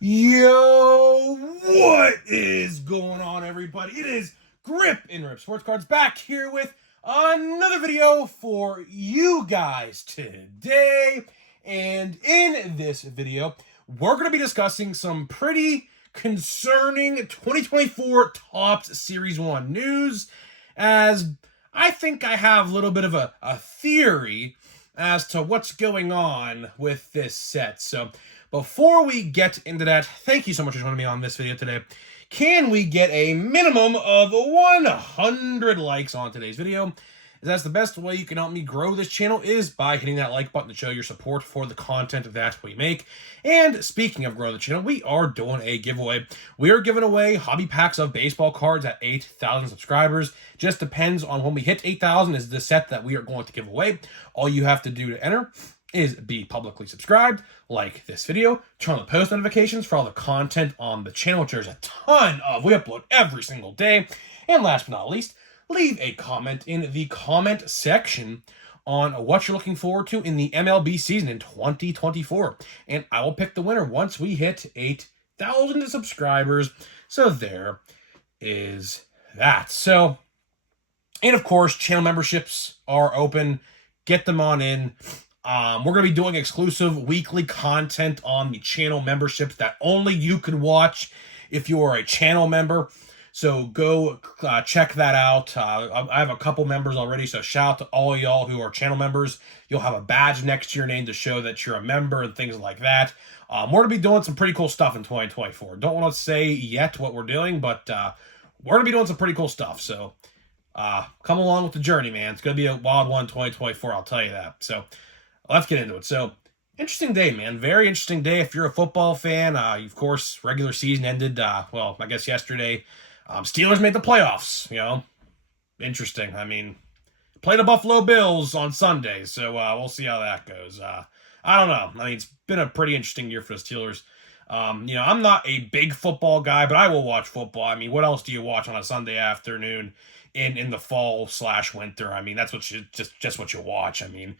Yo, what is going on, everybody? It is Grip and Rip Sports Cards back here with another video for you guys today. And in this video, we're going to be discussing some pretty concerning 2024 Topps Series 1 news, as I think I have a little bit of a theory as to what's going on with this set. So before we get into that, thank you so much for joining me on this video today. Can we get a minimum of 100 likes on today's video? That's the best way you can help me grow this channel, is by hitting that like button to show your support for the content that we make. And speaking of growing the channel, we are doing a giveaway. We are giving away hobby packs of baseball cards at 8,000 subscribers. Just depends on when we hit 8,000 is the set that we are going to give away. All you have to do to enter is be publicly subscribed, like this video, turn on the post notifications for all the content on the channel, which there's a ton of. We upload every single day. And last but not least, leave a comment in the comment section on what you're looking forward to in the MLB season in 2024. And I will pick the winner once we hit 8,000 subscribers. So there is that. So, and of course, channel memberships are open. Get them on in. We're going to be doing exclusive weekly content on the channel memberships that only you can watch if you are a channel member. So go check that out. I have a couple members already, so shout out to all y'all who are channel members. You'll have a badge next to your name to show that you're a member and things like that. We're going to be doing some pretty cool stuff in 2024. Don't want to say yet what we're doing, but we're going to be doing some pretty cool stuff. So come along with the journey, man. It's going to be a wild one 2024, I'll tell you that. So let's get into it. So, interesting day, man. Very interesting day if you're a football fan. Of course, regular season ended, well, I guess yesterday. Steelers made the playoffs, you know. Interesting. I mean, play the Buffalo Bills on Sunday, so we'll see how that goes. I don't know. I mean, it's been a pretty interesting year for the Steelers. I'm not a big football guy, but I will watch football. I mean, what else do you watch on a Sunday afternoon in the fall/winter? I mean, that's what you just what you watch. I mean,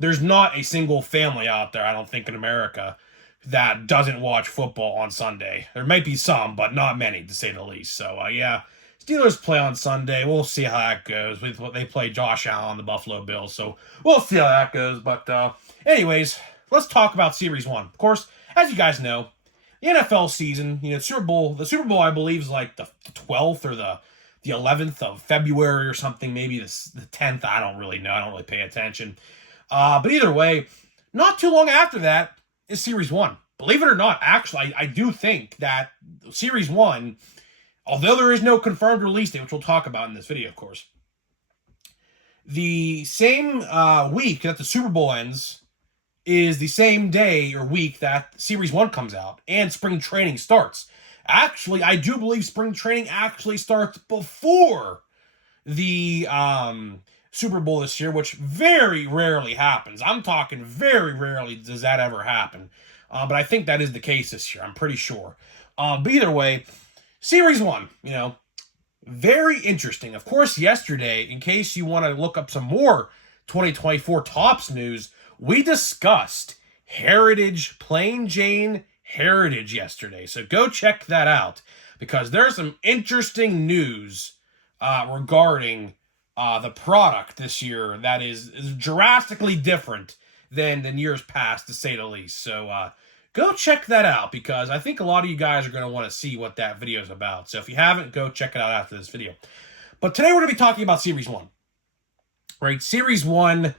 there's not a single family out there, I don't think, in America that doesn't watch football on Sunday. There might be some, but not many, to say the least. So, yeah, Steelers play on Sunday. We'll see how that goes. They play Josh Allen, the Buffalo Bills, so we'll see how that goes. But anyways, let's talk about Series 1. Of course, as you guys know, the NFL season, the Super Bowl, I believe, is like the 12th or the 11th of February or something, maybe the 10th. I don't really know. I don't really pay attention. But either way, not too long after that is Series 1. Believe it or not, actually, I do think that Series 1, although there is no confirmed release date, which we'll talk about in this video, of course, the same week that the Super Bowl ends is the same day or week that Series 1 comes out and spring training starts. Actually, I do believe spring training actually starts before the Super Bowl this year, which very rarely happens. I'm talking very rarely does that ever happen. But I think that is the case this year. I'm pretty sure. But either way, Series 1, very interesting. Of course, yesterday, in case you want to look up some more 2024 Topps news, we discussed Heritage, Plain Jane Heritage yesterday. So go check that out, because there's some interesting news regarding the product this year that is drastically different than years past, to say the least. So go check that out, because I think a lot of you guys are going to want to see what that video is about. So if you haven't, go check it out after this video. But today we're going to be talking about Series 1. Right? Series 1,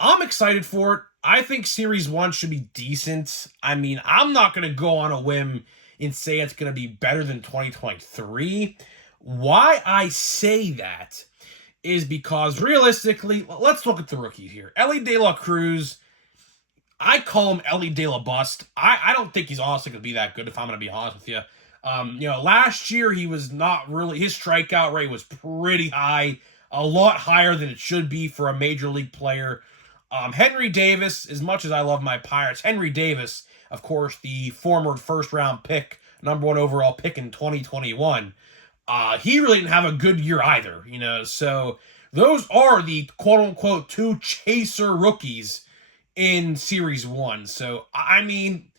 I'm excited for it. I think Series 1 should be decent. I mean, I'm not going to go on a whim and say it's going to be better than 2023. Why I say that is because, realistically, let's look at the rookies here. Ellie De La Cruz, I call him Ellie De La Bust. I don't think he's honestly going to be that good, if I'm going to be honest with you. Last year he was not really, his strikeout rate was pretty high, a lot higher than it should be for a major league player. Henry Davis, as much as I love my Pirates, Henry Davis, of course, the former first-round pick, number 1 overall pick in 2021, he really didn't have a good year either, so those are the quote-unquote 2 chaser rookies in Series 1. So, I mean,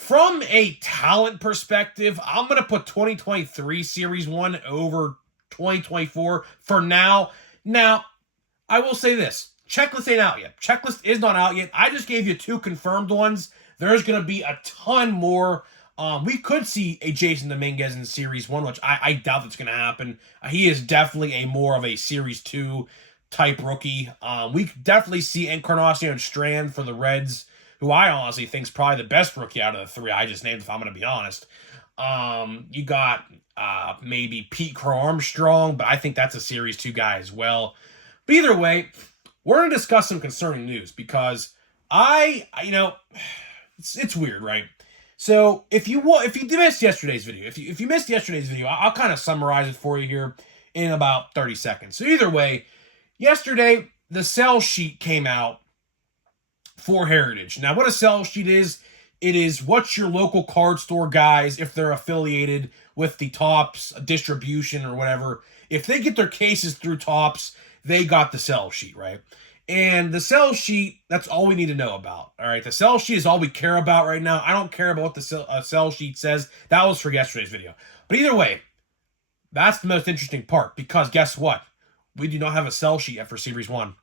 From a talent perspective, I'm going to put 2023 Series 1 over 2024 for now. Now, I will say this. Checklist ain't out yet. Checklist is not out yet. I just gave you 2 confirmed ones. There's going to be a ton more. We could see a Jason Dominguez in Series 1, which I doubt that's going to happen. He is definitely a more of a Series 2 type rookie. We could definitely see Encarnacion Strand for the Reds, who I honestly think is probably the best rookie out of the 3 I just named, if I'm going to be honest. You got maybe Pete Crow Armstrong, but I think that's a Series 2 guy as well. But either way, we're going to discuss some concerning news because it's weird, right? So if you missed yesterday's video, if you missed yesterday's video, I'll kind of summarize it for you here in about 30 seconds. So either way, yesterday the sell sheet came out for Heritage. Now, what a sell sheet is, it is what your local card store guys, if they're affiliated with the Topps distribution or whatever, if they get their cases through Topps, they got the sell sheet, right? And the sell sheet, that's all we need to know about, all right? The sell sheet is all we care about right now. I don't care about what the sell sheet says. That was for yesterday's video. But either way, that's the most interesting part because guess what? We do not have a sell sheet yet for Series 1.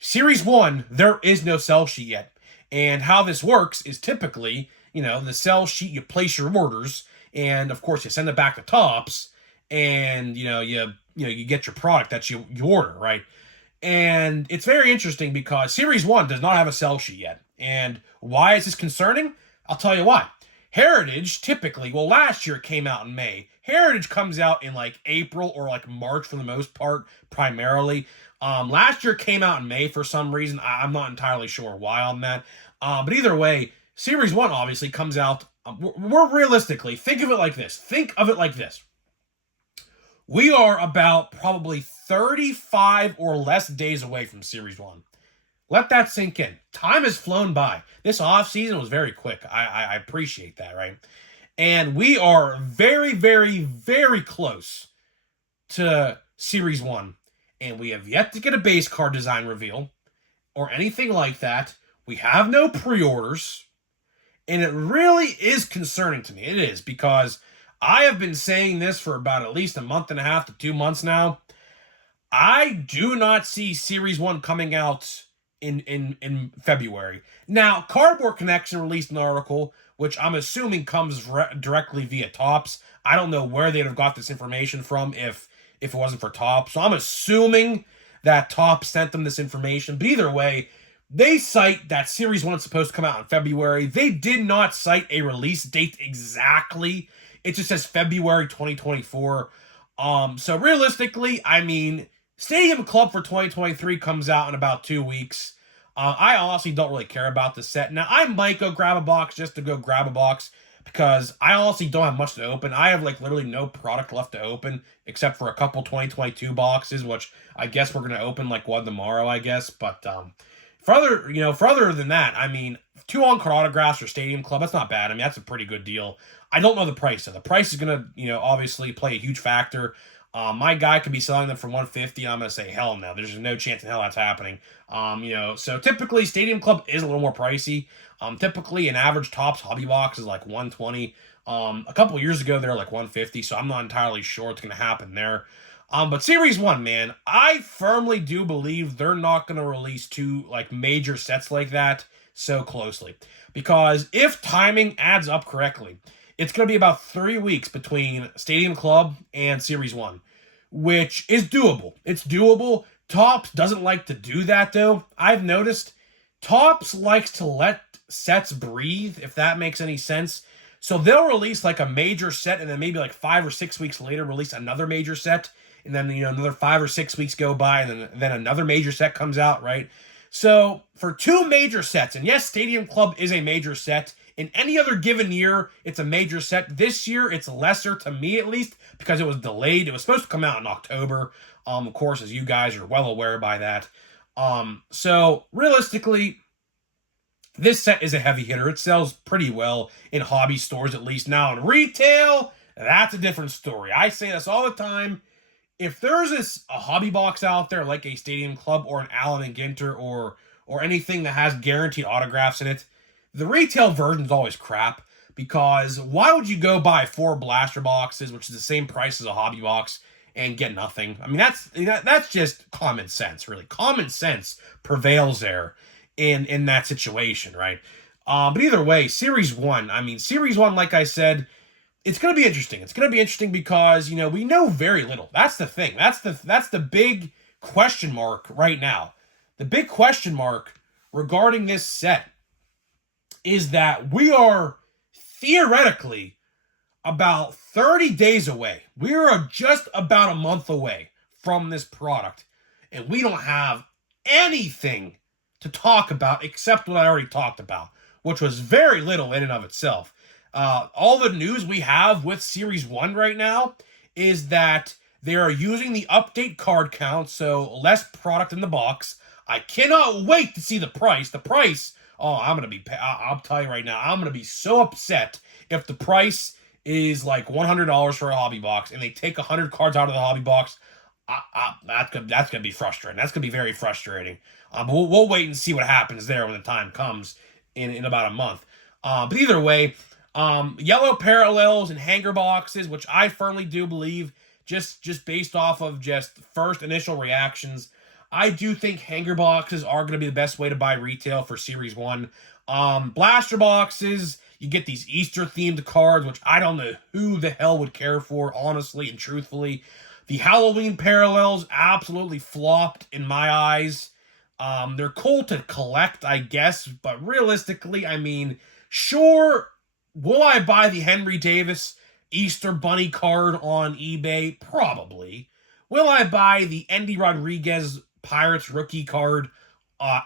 Series 1, there is no sell sheet yet. And how this works is typically, the sell sheet, you place your orders, and of course you send it back to Topps, and you get your product that you order, right? And it's very interesting because Series 1 does not have a sell sheet yet. And why is this concerning? I'll tell you why. Heritage typically, last year it came out in May. Heritage comes out in like April or like March for the most part, primarily. Last year it came out in May for some reason. I'm not entirely sure why on that. But either way, Series 1 obviously comes out. We're realistically, think of it like this. We are about probably 35 or less days away from Series 1. Let that sink in. Time has flown by. This offseason was very quick. I appreciate that, right? And we are very, very, very close to Series 1. And we have yet to get a base card design reveal or anything like that. We have no pre-orders. And it really is concerning to me. It is because I have been saying this for about at least a month and a half to 2 months now. I do not see Series 1 coming out in February. Now, Cardboard Connection released an article, which I'm assuming comes directly via Topps. I don't know where they'd have got this information from if it wasn't for Topps. So I'm assuming that Topps sent them this information. But either way, they cite that Series 1 is supposed to come out in February. They did not cite a release date exactly. It just says February 2024. So realistically, Stadium Club for 2023 comes out in about 2 weeks. I honestly don't really care about the set. Now, I might go grab a box just to go grab a box because I honestly don't have much to open. I have literally no product left to open except for a couple 2022 boxes, which I guess we're going to open one tomorrow, I guess. But further than that, 2 on-card autographs for Stadium Club, that's not bad. That's a pretty good deal. I don't know the price. So the price is going to, obviously play a huge factor. My guy could be selling them for $150, and I'm going to say, hell no. There's no chance in hell that's happening. So typically, Stadium Club is a little more pricey. Typically, an average Topps hobby box is like $120. A couple years ago, they were like $150, so I'm not entirely sure what's going to happen there. But Series 1, man, I firmly do believe they're not going to release 2 major sets like that so closely. Because if timing adds up correctly, it's going to be about 3 weeks between Stadium Club and Series 1, which is doable. It's doable. Topps doesn't like to do that, though. I've noticed Topps likes to let sets breathe, if that makes any sense. So they'll release a major set, and then maybe 5 or 6 weeks later release another major set, and then another 5 or 6 weeks go by, and then another major set comes out, right? So for 2 major sets, and yes, Stadium Club is a major set. In any other given year, it's a major set. This year, it's lesser, to me at least, because it was delayed. It was supposed to come out in October, of course, as you guys are well aware by that. So realistically, this set is a heavy hitter. It sells pretty well in hobby stores, at least. Now, in retail, that's a different story. I say this all the time. If there's a hobby box out there, like a Stadium Club or an Allen and Ginter or anything that has guaranteed autographs in it, the retail version is always crap. because why would you go buy 4 blaster boxes, which is the same price as a hobby box, and get nothing? I mean, that's just common sense, really. Common sense prevails there in that situation, right? But either way, Series 1, Series 1, like I said, it's going to be interesting. It's going to be interesting because, we know very little. That's the thing. That's the big question mark right now. The big question mark regarding this set is that we are theoretically about 30 days away. We are just about a month away from this product, and we don't have anything to talk about except what I already talked about, which was very little in and of itself. All the news we have with Series 1 right now is that they are using the update card count, so less product in the box. I cannot wait to see the price. The price, I'll tell you right now, I'm going to be so upset if the price is like $100 for a hobby box and they take 100 cards out of the hobby box. That's going to be frustrating. That's going to be very frustrating. We'll wait and see what happens there when the time comes in about a month. But either way, yellow parallels and hanger boxes, which I firmly do believe, just based off of just first initial reactions, I do think hanger boxes are going to be the best way to buy retail for Series 1. Blaster boxes, you get these Easter-themed cards, which I don't know who the hell would care for, honestly and truthfully. The Halloween parallels absolutely flopped in my eyes. They're cool to collect, I guess, but realistically, sure, will I buy the Henry Davis Easter Bunny card on eBay? Probably. Will I buy the Endy Rodriguez Pirates rookie card,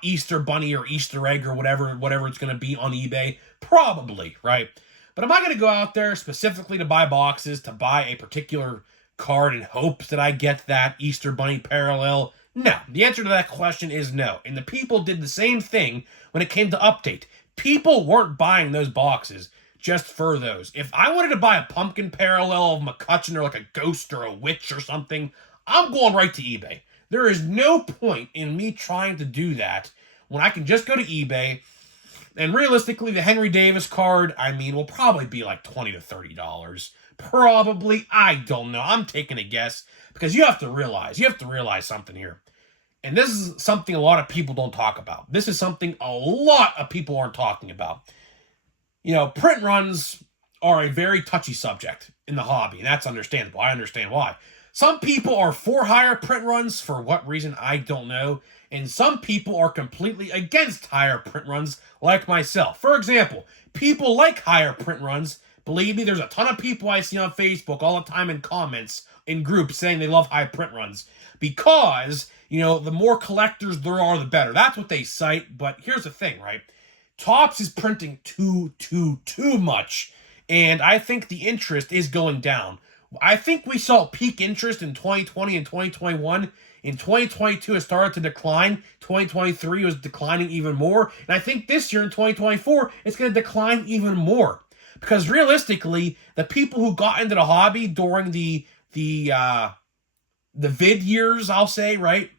Easter Bunny or Easter egg or whatever it's going to be on eBay? Probably, right? But am I going to go out there specifically to buy boxes, to buy a particular card in hopes that I get that Easter Bunny parallel? No. The answer to that question is no. And the people did the same thing when it came to update. People weren't buying those boxes just for those. If I wanted to buy a pumpkin parallel of McCutcheon or like a ghost or a witch or something, I'm going right to eBay. There is no point in me trying to do that when I can just go to eBay. And realistically, the Henry Davis card, will probably be like $20 to $30. Probably. I don't know. I'm taking a guess because you have to realize something here. And this is something a lot of people don't talk about. This is something a lot of people aren't talking about. Print runs are a very touchy subject in the hobby, and that's understandable. I understand why. Some people are for higher print runs, for what reason, I don't know. And some people are completely against higher print runs, like myself. For example, people like higher print runs. Believe me, there's a ton of people I see on Facebook all the time in comments, in groups, saying they love high print runs. Because, the more collectors there are, the better. That's what they cite, but here's the thing, right? Topps is printing too much, and I think the interest is going down. I think we saw peak interest in 2020 and 2021. In 2022, it started to decline. 2023 was declining even more, and I think this year in 2024, it's going to decline even more. Because realistically, the people who got into the hobby during the vid years, I'll say, right,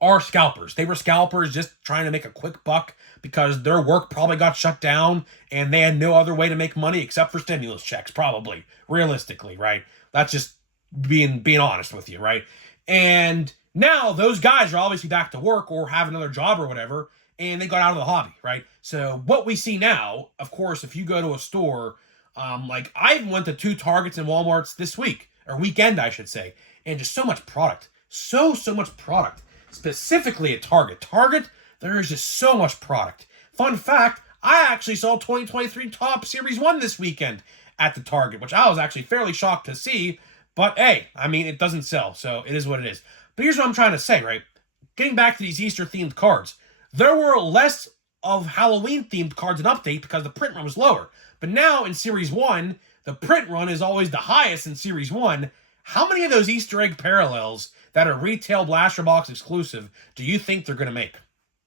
are scalpers. They were scalpers just trying to make a quick buck because their work probably got shut down and they had no other way to make money except for stimulus checks, probably, realistically, right? That's just being honest with you, right? And now those guys are obviously back to work or have another job or whatever, and they got out of the hobby, right? So what we see now, of course, if you go to a store, like I even went to 2 Targets and Walmarts this week, or weekend, I should say, and just so much product. So much product. Specifically at Target. Target, there is just so much product. Fun fact, I actually saw 2023 Topps Series 1 this weekend at the Target, which I was actually fairly shocked to see. But hey, it doesn't sell, so it is what it is. But here's what I'm trying to say, right? Getting back to these Easter-themed cards, there were less of Halloween-themed cards in Update because the print run was lower. But now in Series 1, the print run is always the highest in Series 1. How many of those Easter egg parallels that are retail blaster box exclusive do you think they're going to make?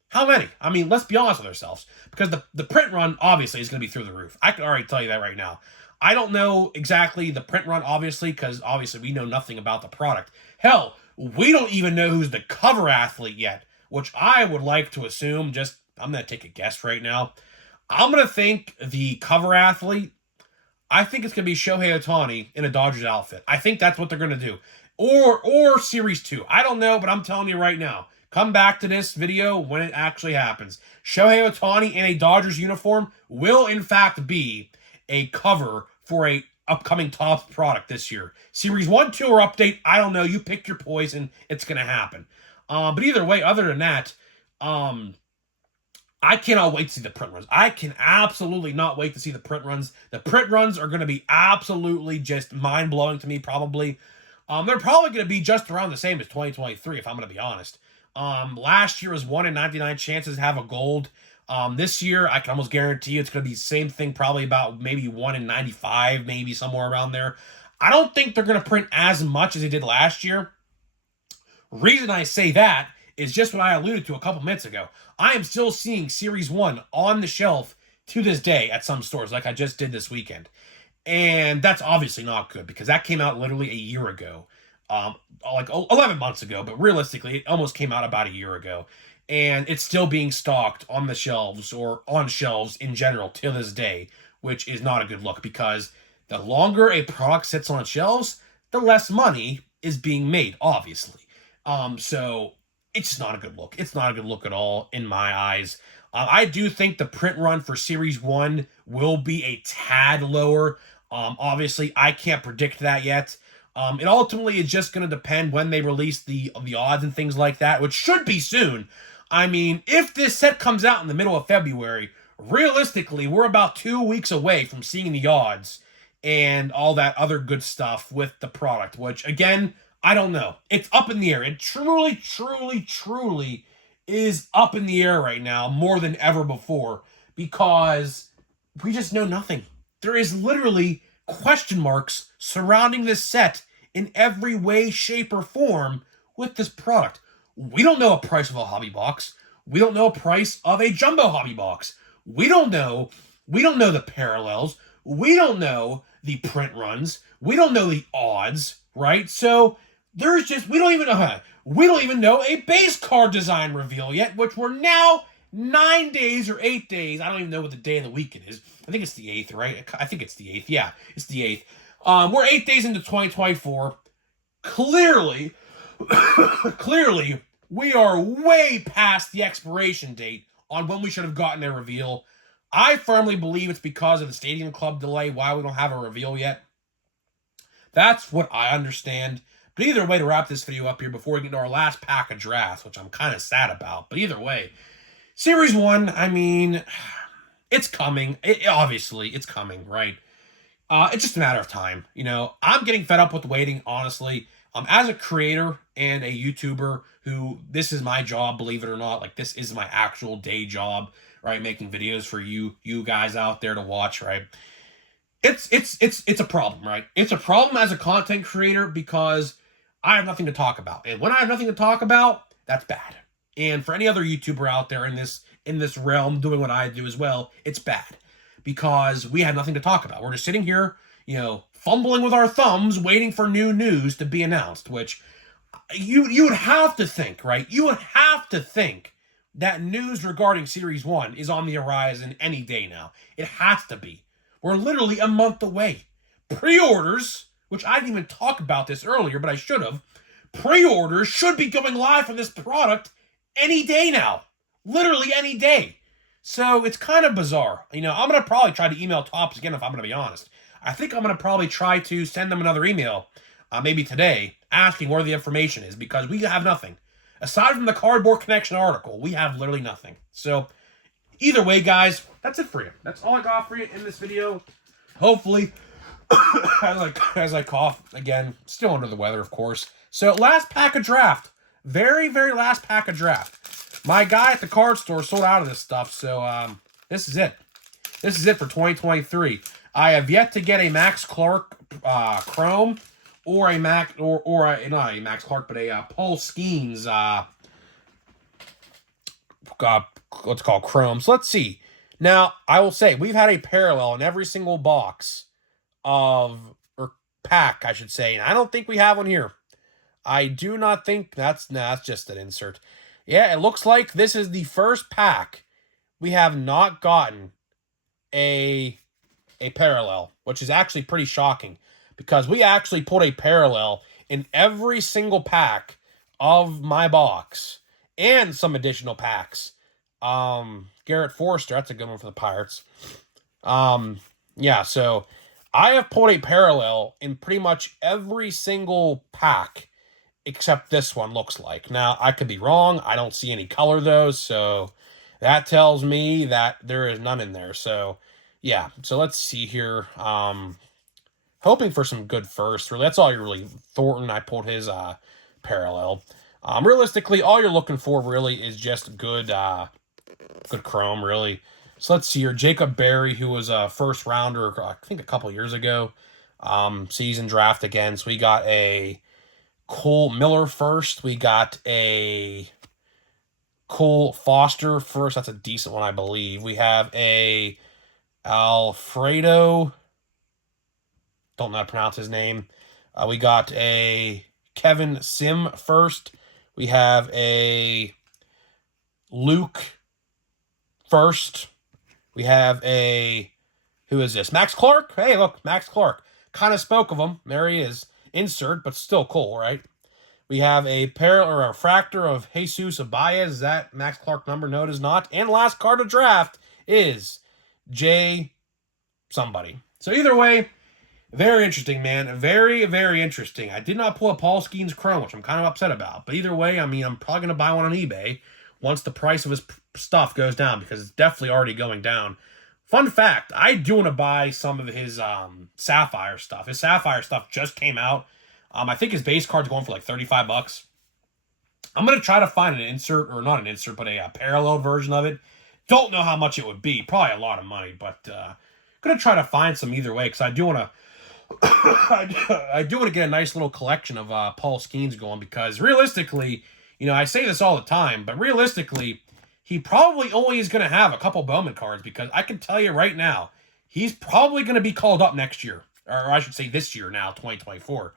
How many? Let's be honest with ourselves. Because the print run, obviously, is going to be through the roof. I can already tell you that right now. I don't know exactly the print run, obviously, because obviously we know nothing about the product. Hell, we don't even know who's the cover athlete yet, which I would like to assume, I'm going to take a guess right now. I'm going to think the cover athlete, I think it's going to be Shohei Ohtani in a Dodgers outfit. I think that's what they're going to do. Or Series 2. I don't know, but I'm telling you right now. Come back to this video when it actually happens. Shohei Ohtani in a Dodgers uniform will, in fact, be a cover for a upcoming top product this year. Series 1, 2, or update, I don't know. You pick your poison. It's going to happen. But either way, other than that, I cannot wait to see the print runs. I can absolutely not wait to see the print runs. The print runs are going to be absolutely just mind-blowing to me, probably. They're probably going to be just around the same as 2023, if I'm going to be honest. Last year was 1 in 99 chances to have a gold. This year, I can almost guarantee you it's going to be the same thing, probably about maybe 1 in 95, maybe somewhere around there. I don't think they're going to print as much as they did last year. Reason I say that is just what I alluded to a couple minutes ago. I am still seeing Series 1 on the shelf to this day at some stores, like I just did this weekend. And that's obviously not good, because that came out literally a year ago. Like 11 months ago, but realistically, it almost came out about a year ago. And it's still being stocked on the shelves, or on shelves in general, till this day, which is not a good look, because the longer a product sits on shelves, the less money is being made, obviously. So it's just not a good look. It's not a good look at all in my eyes. I do think the print run for Series 1 will be a tad lower. Obviously, I can't predict that yet. It ultimately is just going to depend when they release the odds and things like that, which should be soon. I mean, if this set comes out in the middle of February, realistically, we're about 2 weeks away from seeing the odds and all that other good stuff with the product, which, again, I don't know. It's up in the air. It truly, truly, truly is up in the air right now, more than ever before, because we just know nothing. There is literally question marks surrounding this set in every way, shape, or form with this product. We don't know a price of a hobby box. We don't know a price of a jumbo hobby box. We don't know the parallels. We don't know the print runs. We don't know the odds, right? So there's just, we don't even know a base card design reveal yet, which we're now 9 days or 8 days. I don't even know what the day of the week it is. I think it's the 8th, right? I think it's the 8th. Yeah, it's the 8th. We're 8 days into 2024. Clearly, we are way past the expiration date on when we should have gotten a reveal. I firmly believe it's because of the Stadium Club delay why we don't have a reveal yet. That's what I understand. But either way, to wrap this video up here before we get into our last pack of drafts, which I'm kind of sad about. But either way, Series 1, I mean, it's coming. Obviously, it's coming, right? It's just a matter of time. You know, I'm getting fed up with waiting, honestly. As a creator and a YouTuber who, this is my job, believe it or not. Like, this is my actual day job, right? Making videos for you guys out there to watch, right? It's a problem, right? It's a problem as a content creator because I have nothing to talk about. And when I have nothing to talk about, that's bad. And for any other YouTuber out there in this realm doing what I do as well, it's bad. Because we have nothing to talk about. We're just sitting here, you know, fumbling with our thumbs, waiting for new news to be announced, which you would have to think, right? You would have to think that news regarding Series 1 is on the horizon any day now. It has to be. We're literally a month away. Pre-orders, which I didn't even talk about this earlier, but I should have. Pre-orders should be going live for this product any day now. Literally any day. So it's kind of bizarre. You know, I'm going to probably try to email Topps again if I'm going to be honest. I think I'm going to probably try to send them another email, maybe today, asking where the information is, because we have nothing. Aside from the Cardboard Connection article, we have literally nothing. So either way, guys, that's it for you. That's all I got for you in this video. Hopefully, as I cough again, still under the weather, of course. So last pack of draft. Very, very last pack of draft. My guy at the card store sold out of this stuff, so this is it. This is it for 2023. I have yet to get a Max Clark Chrome or a not a Max Clark, but a Paul Skeens what's called Chrome. So let's see. Now, I will say we've had a parallel in every single box or pack, I should say, and I don't think we have one here. I do not think that's just an insert. Yeah, it looks like this is the first pack we have not gotten a parallel, which is actually pretty shocking because we actually put a parallel in every single pack of my box and some additional packs. Garrett Forster, that's a good one for the Pirates. Yeah, so I have put a parallel in pretty much every single pack except this one, looks like. Now, I could be wrong. I don't see any color, though, so that tells me that there is none in there. So, yeah. So, let's see here. Hoping for some good first. Really, that's all you're really... Thornton, I pulled his parallel. Realistically, all you're looking for, really, is just good chrome, really. So, let's see here. Jacob Berry, who was a first-rounder, I think, a couple years ago. Season draft again. So, we got a Cole Miller first. We got a Cole Foster first. That's a decent one, I believe. We have a Alfredo. Don't know how to pronounce his name. We got a Kevin Sim first. We have a Luke first. We have a... Who is this? Max Clark? Hey, look, Max Clark. Kind of spoke of him. There he is. Insert, but still cool, right? We have a refractor of Jesus Abaez. Is that Max Clark number? No, it is not. And last card of draft is J somebody. So either way, very interesting, man. Very, very interesting. I did not pull a Paul Skeens Chrome, which I'm kind of upset about. But either way, I mean, I'm probably going to buy one on eBay once the price of his stuff goes down, because it's definitely already going down. Fun fact, I do want to buy some of his Sapphire stuff. His Sapphire stuff just came out. I think his base card's going for like $35. I'm going to try to find an insert, or not an insert, but a parallel version of it. Don't know how much it would be. Probably a lot of money, but going to try to find some either way, because I do want to I do want to get a nice little collection of Paul Skeens going, because realistically, you know, I say this all the time, but realistically, he probably only is going to have a couple Bowman cards, because I can tell you right now, he's probably going to be called up next year, or I should say this year now, 2024.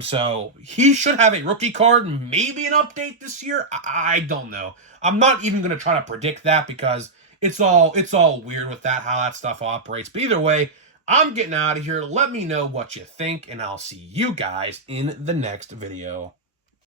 So he should have a rookie card, maybe an update this year. I don't know. I'm not even going to try to predict that, because it's all weird with that, how that stuff operates. But either way, I'm getting out of here. Let me know what you think, and I'll see you guys in the next video.